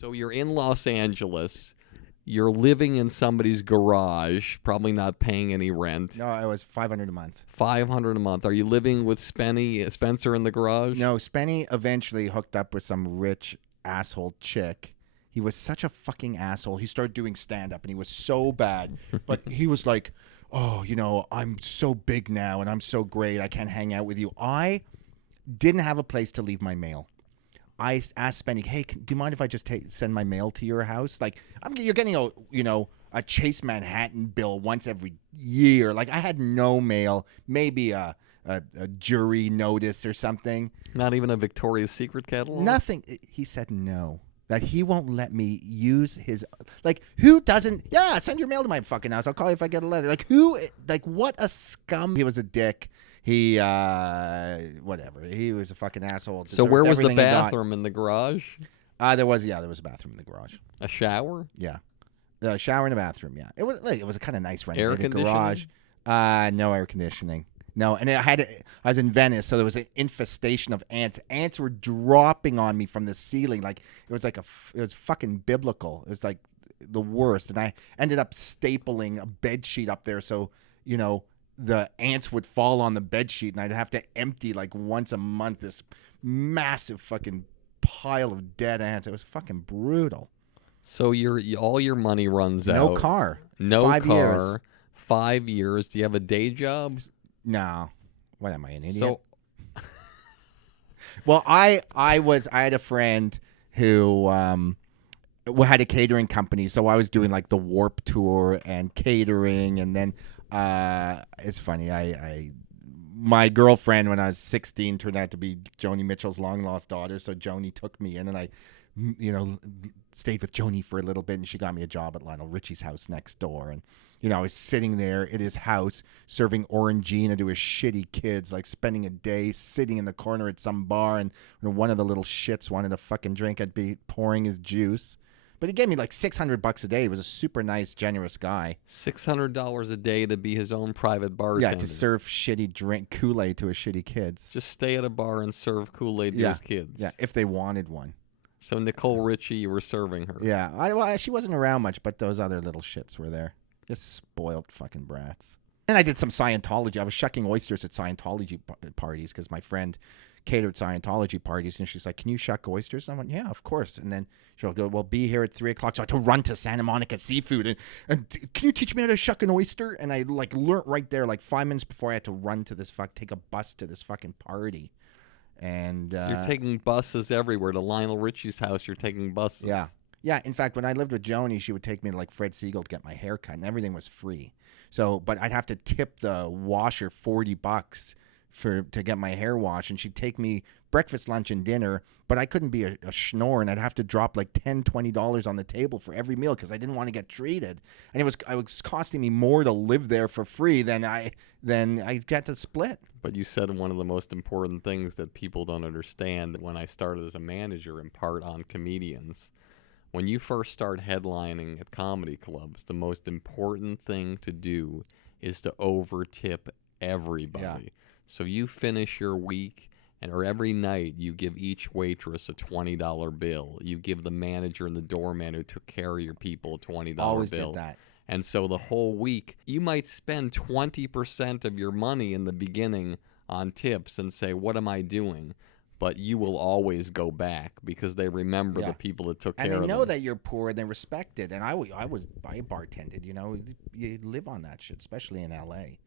So you're in Los Angeles. You're living in somebody's garage, probably not paying any rent. No, it was $500 a month. $500 a month. Are you living with Spencer in the garage? No, Spenny eventually hooked up with some rich asshole chick. He was such a fucking asshole. He started doing stand-up, and he was so bad. But he was like, oh, I'm so big now, and I'm so great. I can't hang out with you. I didn't have a place to leave my mail. I asked Spenny, hey, do you mind if I just send my mail to your house? Like, you're getting a Chase Manhattan bill once every year. Like, I had no mail, maybe a jury notice or something. Not even a Victoria's Secret catalog? Nothing. He said no. That he won't let me use his, like, who doesn't, send your mail to my fucking house. I'll call you if I get a letter. Like, what a scum. He was a dick. He, whatever. He was a fucking asshole. So where was the bathroom? In the garage? There was a bathroom in the garage. A shower? Yeah. The shower and a bathroom, yeah. It was a kind of nice renovated Air garage. No air conditioning. No, and I was in Venice, so there was an infestation of ants. Ants were dropping on me from the ceiling. Like, it was fucking biblical. It was like the worst. And I ended up stapling a bed sheet up there so, the ants would fall on the bed sheet, and I'd have to empty like once a month this massive fucking pile of dead ants. It was fucking brutal. So all your money runs out. No car. No 5 car. years. 5 years. Do you have a day job? No. What am I, an idiot? So, well, I had a friend who had a catering company, so I was doing like the Warp Tour and catering, and then it's funny. My girlfriend when I was 16 turned out to be Joni Mitchell's long lost daughter, so Joni took me in, and I, stayed with Joni for a little bit, and she got me a job at Lionel Richie's house next door, and I was sitting there at his house serving Orangina to his shitty kids, like spending a day sitting in the corner at some bar, and when one of the little shits wanted a fucking drink, I'd be pouring his juice. But he gave me like $600 a day. He was a super nice, generous guy. $600 a day to be his own private bartender. Yeah, to serve shitty Kool-Aid to his shitty kids. Just stay at a bar and serve Kool-Aid to his kids. Yeah, if they wanted one. So Nicole Richie, you were serving her. Yeah, she wasn't around much, but those other little shits were there. Just spoiled fucking brats. And I did some Scientology. I was shucking oysters at Scientology parties because my friend catered Scientology parties, and she's like, can you shuck oysters? And I went, yeah, of course. And then she'll go, well, be here at 3 o'clock. So I had to run to Santa Monica Seafood and can you teach me how to shuck an oyster? And I like learned right there, like 5 minutes before I had to run to this take a bus to this fucking party. And so you're taking buses everywhere. To Lionel Richie's house, you're taking buses. Yeah. Yeah, in fact, when I lived with Joni, she would take me to like Fred Siegel to get my hair cut, and everything was free. So, but I'd have to tip the washer $40 to get my hair washed, and she'd take me breakfast, lunch, and dinner, but I couldn't be a schnorr, and I'd have to drop like $10, $20 on the table for every meal because I didn't want to get treated. And it was costing me more to live there for free than I got to split. But you said one of the most important things that people don't understand when I started as a manager, in part on comedians. When you first start headlining at comedy clubs, the most important thing to do is to over-tip everybody. Yeah. So you finish your week, or every night you give each waitress a $20 bill. You give the manager and the doorman who took care of your people a $20 Always bill. Did that. And so the whole week, you might spend 20% of your money in the beginning on tips and say, what am I doing? But you will always go back because they remember the people that took care of them. And they know that you're poor and they respect it. And I bartended, you live on that shit, especially in L.A.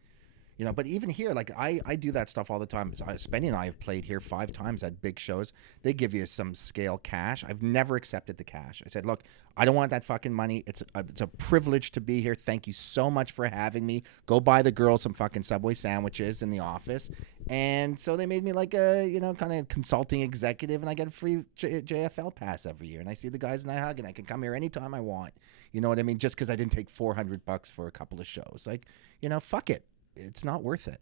But even here, like I do that stuff all the time. Spenny and I have played here 5 times at big shows. They give you some scale cash. I've never accepted the cash. I said, look, I don't want that fucking money. It's a privilege to be here. Thank you so much for having me. Go buy the girls some fucking Subway sandwiches in the office. And so they made me like a, kind of consulting executive, and I get a free JFL pass every year. And I see the guys and I hug, and I can come here anytime I want. You know what I mean? Just because I didn't take $400 for a couple of shows. Like, fuck it. It's not worth it.